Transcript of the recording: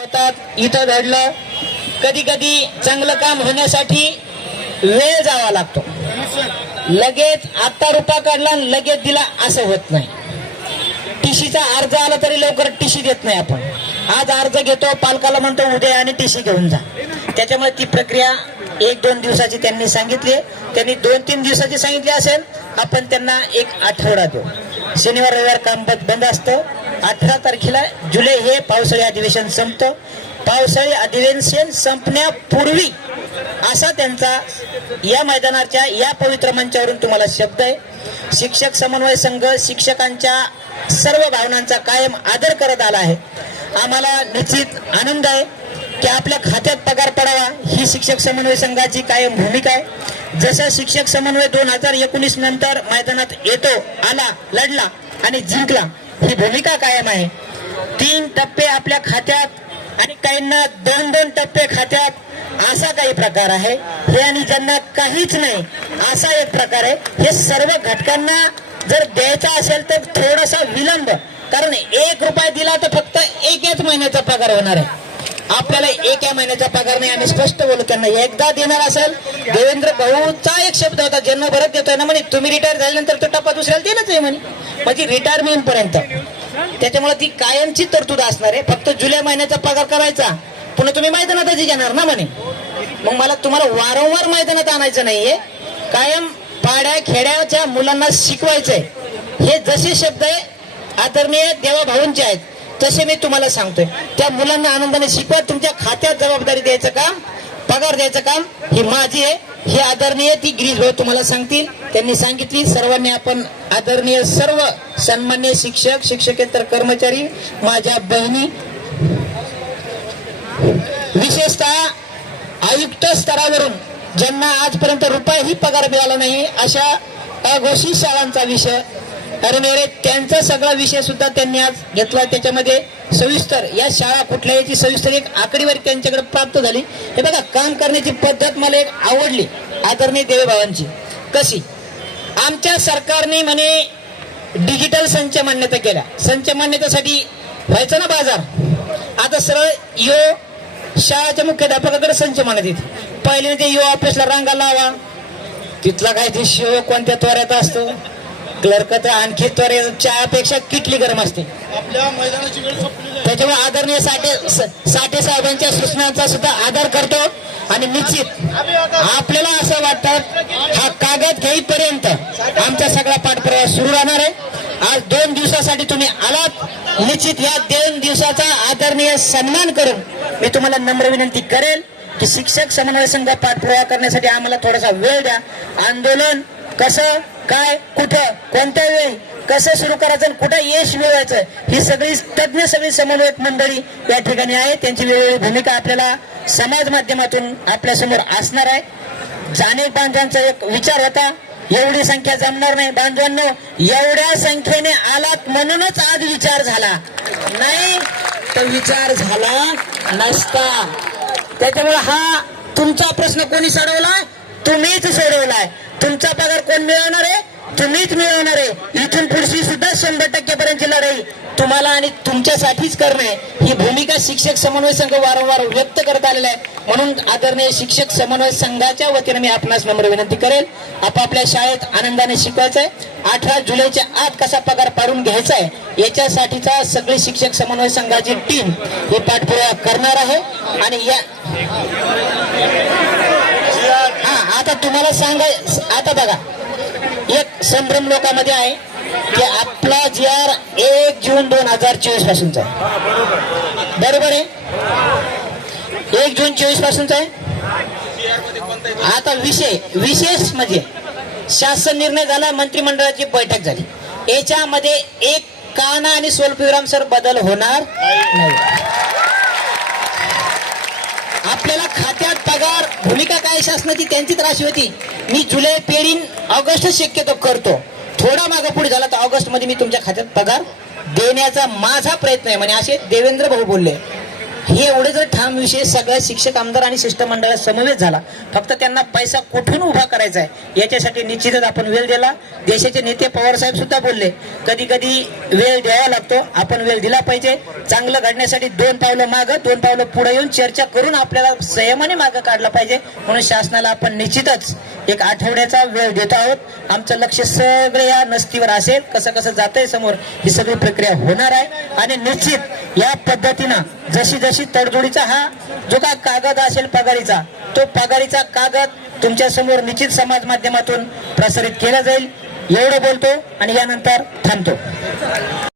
येतात इथं घडलं कधी कधी चांगलं काम होण्यासाठी वेळ जावा लागतो लगेच आता रुपा काढला लगेच दिला असं होत नाही टीसीचा अर्ज आला तरी लवकर टीसी देत नाही आपण आज अर्ज घेतो पालकाला म्हणतो उद्या आणि टीसी घेऊन जा त्याच्यामुळे ती प्रक्रिया एक दोन दिवसाची त्यांनी सांगितली त्यांनी दोन तीन दिवसाची सांगितली असेल आपण त्यांना एक आठवडा देऊ शनिवार रविवार काम बंद असतं अठरा तारखेला जुलै हे पावसाळी अधिवेशन संपतं पावसाळी अधिवेशन संपण्यापूर्वी असा त्यांचा या मैदानाच्या या पवित्र मंचावरून तुम्हाला शब्द आहे शिक्षक समन्वय संघ शिक्षकांच्या सर्व भावनांचा कायम आदर करत आला आहे आम्हाला निश्चित आनंद आहे की आपल्या खात्यात पगार पडावा ही शिक्षक समन्वय संघाची कायम भूमिका आहे जसा शिक्षक समन्वय दोन हजार एकोणीस नंतर मैदानात येतो आला लढला आणि जिंकला ही भूमिका कायम आहे तीन टप्पे आपल्या खात्यात आणि काहींना दोन दोन टप्पे खात्यात असा काही प्रकार आहे हे आणि ज्यांना काहीच नाही असा एक प्रकार आहे हे सर्व घटकांना जर द्यायचा असेल तर थोडासा विलंब कारण एक रुपये दिला तर फक्त एकच महिन्याचा पगार होणार आहे आपल्याला एका महिन्याचा पगार नाही आम्ही स्पष्ट बोलू त्यांना एकदा देणार असेल देवेंद्र भाऊचा एक शब्द होता जन्म भरत देतोय ना म्हणे तुम्ही रिटायर झाल्यानंतर तो टप्पा दुसऱ्याला देणंच आहे म्हणे म्हणजे रिटायरमेंट पर्यंत त्याच्यामुळे ती कायमची तरतूद असणार आहे फक्त जुलै महिन्याचा पगार करायचा पुन्हा तुम्ही मैदानात मैदानातच घेणार ना म्हणे मग मला तुम्हाला वारंवार मैदानात आणायचं नाहीये कायम पाड्या खेड्याच्या मुलांना शिकवायचंय हे जसे शब्द आहे आदरणीय देवा भाऊंचे आहेत तसे मी तुम्हाला सांगतोय त्या मुलांना आनंदाने शिकवा तुमच्या खात्यात जबाबदारी द्यायचं काम पगार द्यायचं काम ही माझी आहे हे आदरणीय ती गिरीश भाऊ तुम्हाला सांगतील त्यांनी सांगितली सर्वांनी आपण आदरणीय सर्व सन्मान्य शिक्षक शिक्षकेतर कर्मचारी माझ्या बहिणी विशेषतः आयुक्त स्तरावरून ज्यांना आजपर्यंत रुपयाही पगार मिळाला नाही अशा अघोषित शाळांचा विषय कारण त्यांचा सगळा विषय सुद्धा त्यांनी आज घेतला त्याच्यामध्ये सविस्तर या शाळा कुठल्या याची सविस्तर एक आकडेवारी त्यांच्याकडे प्राप्त झाली हे बघा काम करण्याची पद्धत मला एक आवडली आदरणीय देवेबाबांची कशी आमच्या सरकारने म्हणे डिजिटल संच मान्यता केल्या संच मान्यतेसाठी व्हायचं ना बाजार आता सरळ यो शाळाच्या मुख्याध्यापकाकडे संच मान्यता येते पहिले ते यो ऑफिसला रांगा लावा तिथला काय ते शिव कोणत्या त्वऱ्यात असतो क्लर्क तर आणखी त्वरेच्या अपेक्षा किटली गरम असते त्याच्यामुळे आदरणीय साठे साठे साहेबांच्या सूचनांचा सुद्धा आदर करतो आणि निश्चित आपल्याला असं वाटतं हा कागद घेईपर्यंत आमचा सगळा पाठपुरावा सुरू राहणार आहे आज दोन दिवसासाठी तुम्ही आलात निश्चित या दोन दिवसाचा आदरणीय सन्मान करून मी तुम्हाला नम्र विनंती करेल की शिक्षक समन्वय संघ पाठपुरावा करण्यासाठी आम्हाला थोडासा वेळ द्या आंदोलन कसं काय कुठं कोणत्या वेळी कसं सुरू करायचं कुठं यश मिळवायचं ही सगळी तज्ज्ञ सगळी समन्वयक मंडळी या ठिकाणी आहे त्यांची वेगवेगळी भूमिका आपल्याला समाज माध्यमातून आपल्या समोर असणार आहे जाणे बांधवांचा एक विचार होता एवढी संख्या जमणार नाही बांधवांनो एवढ्या संख्येने आलात म्हणूनच आज विचार झाला नाही तर विचार झाला नसता त्याच्यामुळे हा तुमचा प्रश्न कोणी सोडवलाय तुम्हीच सोडवलाय तुमचा पगार कोण मिळवणार आहे तुम्हीच मिळवणार आहे इथून पुढची सुद्धा शंभर टक्के पर्यंत लढाई तुम्हाला आणि तुमच्यासाठीच करणे ही भूमिका शिक्षक समन्वय संघ वारंवार व्यक्त करत आलेला आहे म्हणून आदरणीय शिक्षक समन्वय संघाच्या वतीने मी आपणास नम्र विनंती करेल आपापल्या शाळेत आनंदाने शिकवायचंय अठरा जुलैच्या आत कसा पगार पाडून घ्यायचा आहे याच्यासाठीचा सगळी शिक्षक समन्वय संघाची टीम ही पाठपुरावा करणार आहे आणि या आता तुम्हाला सांगाय आता बघा एक संभ्रम लोकांमध्ये आहे की आपला जी आर एक जून दोन हजार चोवीस पासूनचा आहे बरोबर आहे एक जून चोवीस पासूनचा आहे आता विषय विशेष म्हणजे शासन निर्णय झाला मंत्रिमंडळाची बैठक झाली याच्यामध्ये एक काना आणि स्वल्पविराम सर बदल होणार नाही आपल्याला पगार भूमिका काय शासनाची त्यांचीच राशी होती मी जुलै पेरीन ऑगस्ट शक्यतो करतो थोडा मागा पुढे झाला तर ऑगस्ट मध्ये मी तुमच्या खात्यात पगार देण्याचा माझा प्रयत्न आहे म्हणजे असे देवेंद्र भाऊ बोलले हे एवढे जर ठाम विषय सगळ्या शिक्षक आमदार आणि शिष्टमंडळात समवेत झाला फक्त त्यांना पैसा कुठून उभा करायचा आहे याच्यासाठी निश्चितच आपण वेळ दिला देशाचे नेते साहेब सुद्धा बोलले कधी कधी वेळ द्यावा लागतो आपण वेळ दिला पाहिजे चांगलं घडण्यासाठी दोन पावलं माग दोन पावलं पुढे येऊन चर्चा करून आपल्याला संयमाने मागं काढला पाहिजे म्हणून शासनाला आपण निश्चितच एक आठवड्याचा वेळ देत आहोत आमचं लक्ष सगळं या नस्तीवर असेल कसं कसं जात समोर ही सगळी प्रक्रिया होणार आहे आणि निश्चित या पद्धतीनं जशी जशी तडजोडीचा हा जो का कागद असेल पगारीचा तो पगारीचा कागद तुमच्या समोर निश्चित समाज माध्यमातून प्रसारित केला जाईल एवढं बोलतो आणि यानंतर थांबतो